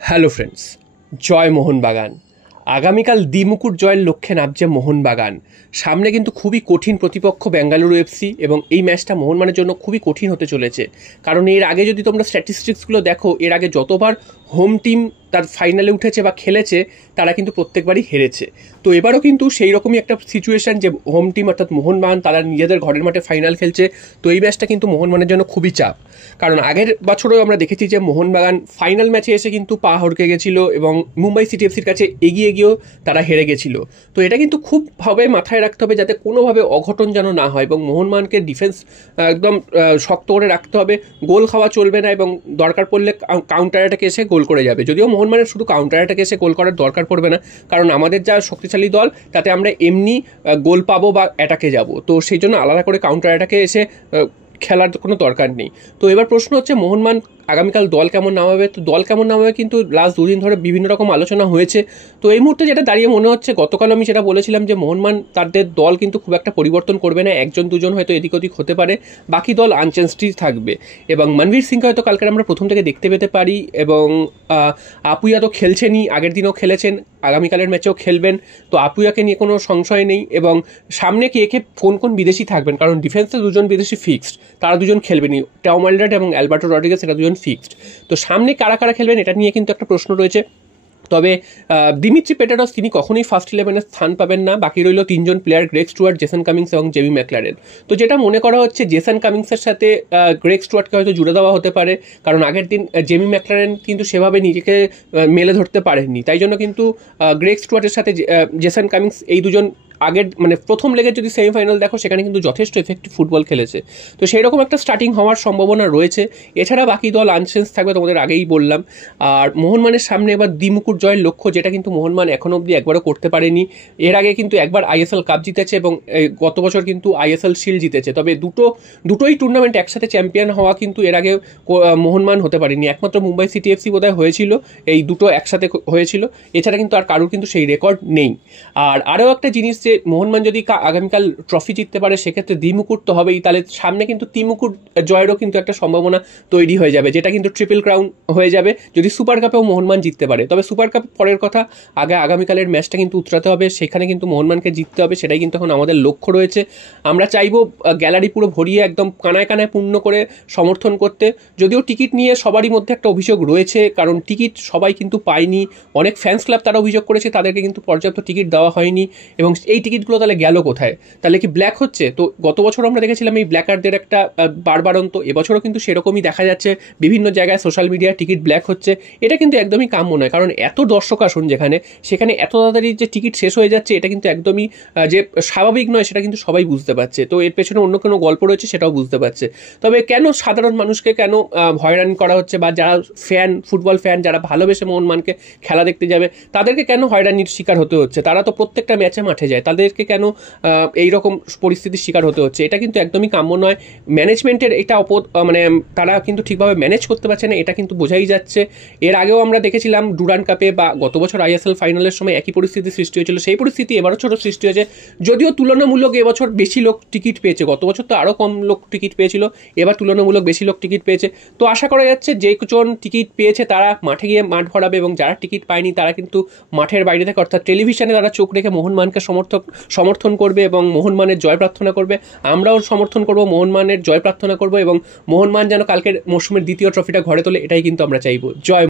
Hello friends, জয় মোহনবাগান। আগামীকাল দ্বিমুকুট জয়ের লক্ষ্যে নামছে মোহনবাগান। সামনে কিন্তু খুবই কঠিন প্রতিপক্ষ বেঙ্গালুরু এফসি, এবং এই ম্যাচটা মোহনবাগানের জন্য খুবই কঠিন হতে চলেছে। কারণ এর আগে যদি তোমরা স্ট্যাটিস্টিক্সগুলো দেখো, এর আগে যতবার হোম টিম তার ফাইনালে উঠেছে বা খেলেছে, তারা কিন্তু প্রত্যেকবারই হেরেছে। তো এবারও কিন্তু সেই রকমই একটা সিচুয়েশন যে হোম টিম অর্থাৎ মোহনবাগান তারা নিজেদের ঘরের মাঠে ফাইনাল খেলছে। তো এই ম্যাচটা কিন্তু মোহনবাগানের জন্য খুবই চাপ, কারণ আগের বছরেও আমরা দেখেছি যে মোহনবাগান ফাইনাল ম্যাচে এসে কিন্তু পা হড়কে গেছিলো এবং মুম্বাই সিটি এফসির কাছে এগিয়ে গিয়েও তারা হেরে গেছিল। তো এটা কিন্তু খুবভাবে মাথায় রাখতে হবে যাতে কোনোভাবে অঘটন যেন না হয়, এবং মোহনবাগানকে ডিফেন্স একদম শক্ত করে রাখতে হবে। গোল খাওয়া চলবে না, এবং দরকার পড়লে কাউন্টার অ্যাটাকে এসে গোল করে যাবে। যদিও মোহনবাগানের শুধু কাউন্টার অ্যাটাকে এসে গোল করার দরকার পড়বে না, কারণ আমাদের যা শক্তিশালী দল তাতে আমরা এমনি গোল পাবো বা অ্যাটাকে যাব। তো সেই জন্য আলাদা করে কাউন্টার অ্যাটাকে এসে খেলার কোনো দরকার নেই। তো এবার প্রশ্ন হচ্ছে মোহনবাগান আগামীকাল দল কেমন নামাবে। তো দল কেমন নামাবে কিন্তু লাস্ট দুদিন ধরে বিভিন্ন রকম আলোচনা হয়েছে। তো এই মুহূর্তে যেটা দাঁড়িয়ে মনে হচ্ছে, গতকাল আমি সেটা বলেছিলাম যে মোহনবাগান তাদের দল কিন্তু খুব একটা পরিবর্তন করবে না, একজন দুজন হয়তো এদিক ওদিক হতে পারে, বাকি দল আনচেঞ্জডই থাকবে। এবং মনবীর সিংকে হয়তো কালকে আমরা প্রথম থেকে দেখতে পেতে পারি, এবং আপুয়া তো খেলছেনই, আগের দিনও খেলেছেন, আগামীকালের ম্যাচেও খেলবেন। তো আপুয়াকে নিয়ে কোনো সংশয় নেই। এবং সামনে কে কোন বিদেশি থাকবেন, কারণ ডিফেন্সে দুজন বিদেশি ফিক্সড, তারা দুজন খেলবেনই, টম অ্যালডারড এবং অ্যালবার্টো রড্রিগেজ, এটা দুজন ফিক্সড। তো সামনে কারা কারা খেলবেন এটা নিয়ে কিন্তু একটা প্রশ্ন রয়েছে। তবে দিমিত্রি পেটারস তিনি কখনোই ফার্স্ট 11-এর স্থান পাবেন না। বাকি রইল তিনজন player, Greg Stuart, Jason Cummings এবং জেমি ম্যাকলারেন। তো যেটা মনে করা হচ্ছে জেসন কামিংসের সাথে গ্রেগ স্টুয়ার্টকে হয়তো জুড়ে দেওয়া হতে পারে, কারণ আগের দিন জেমি ম্যাকলারেন কিন্তু সেভাবে নিজেকে মেলে ধরতে পারেননি। তাই জন্য কিন্তু গ্রেগ স্টুয়ার্টের সাথে জেসন কামিংস এই দুজন আগের প্রথম লেগের যদি সেমিফাইনাল দেখো, সেখানে কিন্তু যথেষ্ট এফেক্টিভ ফুটবল খেলেছে। তো সেই রকম একটা স্টার্টিং হওয়ার সম্ভাবনা রয়েছে। এছাড়া বাকি দল আনচেঞ্জ থাকবে, তোমাদের আগেই বললাম। আর মোহনবাগানের সামনে এবার দ্বিমুকুট জয়ের লক্ষ্য, যেটা কিন্তু মোহনবাগান এখনো অবধি একবারও করতে পারেনি। এর আগে কিন্তু একবার আইএসএল কাপ জিতেছে, এবং গত বছর কিন্তু আইএসএল শিল্ড জিতেছে। তবে দুটোই টুর্নামেন্ট একসাথে চ্যাম্পিয়ন হওয়া কিন্তু এর আগে মোহনবাগান হতে পারেনি। একমাত্র মুম্বাই সিটি এফসি বোধহয় হয়েছিল, এই দুটো একসাথে হয়েছিল। এছাড়া কিন্তু আর কারোর কিন্তু সেই রেকর্ড নেই। আর আরও একটা জিনিস, যে মোহনবাগান যদি আগামীকাল ট্রফি জিততে পারে, সেক্ষেত্রে দ্বিমুকুট তো হবেই, তাহলে সামনে কিন্তু ত্রিমুকুট জয়েরও কিন্তু একটা সম্ভাবনা তৈরি হয়ে যাবে, যেটা কিন্তু ট্রিপল ক্রাউন হয়ে যাবে যদি সুপার কাপেও মোহনবাগান জিততে পারে। তবে সুপার কাপ পরের কথা, আগামীকালের ম্যাচটা কিন্তু উতরাতে হবে, সেখানে কিন্তু মোহনবাগানকে জিততে হবে, সেটাই কিন্তু এখন আমাদের লক্ষ্য রয়েছে। আমরা চাইবো গ্যালারি পুরো ভরিয়ে একদম কানায় কানায় পূর্ণ করে সমর্থন করতে। যদিও টিকিট নিয়ে সবারই মধ্যে একটা অভিযোগ রয়েছে, কারণ টিকিট সবাই কিন্তু পায়নি। অনেক ফ্যান্স ক্লাব তারা অভিযোগ করেছে তাদেরকে কিন্তু পর্যাপ্ত টিকিট দেওয়া হয়নি, এবং এই টিকিটগুলো তাহলে গেল কোথায়? তাহলে কি ব্ল্যাক হচ্ছে? তো গত বছর আমরা দেখেছিলাম এই ব্ল্যাকারদের একটা বাড়বাড়ন্ত, এবছরও কিন্তু সেরকমই দেখা যাচ্ছে, বিভিন্ন জায়গায় সোশ্যাল মিডিয়ায় টিকিট ব্ল্যাক হচ্ছে। এটা কিন্তু একদমই কাম্য নয়, কারণ এত দর্শক আসন সেখানে এত তাড়াতাড়ি যে টিকিট শেষ হয়ে যাচ্ছে, এটা কিন্তু একদমই যে স্বাভাবিক নয়, সেটা কিন্তু সবাই বুঝতে পারছে। তো এর পেছনে অন্য কোনো গল্প রয়েছে, সেটাও বুঝতে পারছে। তবে কেন সাধারণ মানুষকে কেন হয়রানি করা হচ্ছে, বা যারা ফুটবল ফ্যান যারা ভালোবেসে মোহনবাগানকে খেলা দেখতে যাবে, তাদেরকে কেন হয়রানির শিকার হতে হচ্ছে? তারা তো প্রত্যেকটা ম্যাচে মাঠে যায়, তাদেরকে কেন এইরকম পরিস্থিতির শিকার হতে হচ্ছে? এটা কিন্তু একদমই কাম্য নয়। ম্যানেজমেন্টের এটা তারা কিন্তু ঠিকভাবে ম্যানেজ করতে পারছে না, এটা কিন্তু বোঝাই যাচ্ছে। এর আগেও আমরা দেখেছিলাম ডুরান্ড কাপে বা গত বছর আইএসএল ফাইনালের সময় একই পরিস্থিতি সৃষ্টি হয়েছিল। সেই পরিস্থিতি এবারও ছোট সৃষ্টি হয়েছে, যদিও তুলনামূলক এবছর বেশি লোক টিকিট পেয়েছে। গত বছর তো আরও কম লোক টিকিট পেয়েছিল, এবার তুলনামূলক বেশি লোক টিকিট পেয়েছে। তো আশা করা যাচ্ছে যে জন টিকিট পেয়েছে তারা মাঠে গিয়ে মাঠ ভরাবে, এবং যারা টিকিট পায়নি তারা কিন্তু মাঠের বাইরে থেকে, অর্থাৎ টেলিভিশনে তারা চোখ রেখে মোহনবাগানকে সমর্থন করবে এবং মোহনবাগানের জয় প্রার্থনা করবে। আমরাও সমর্থন করব, মোহনবাগানের জয় প্রার্থনা করব, এবং মোহনবাগান যেন কালকের মৌসুমের দ্বিতীয় ট্রফিটা ঘরে তোলে, এটাই কিন্তু আমরা চাইব। জয়।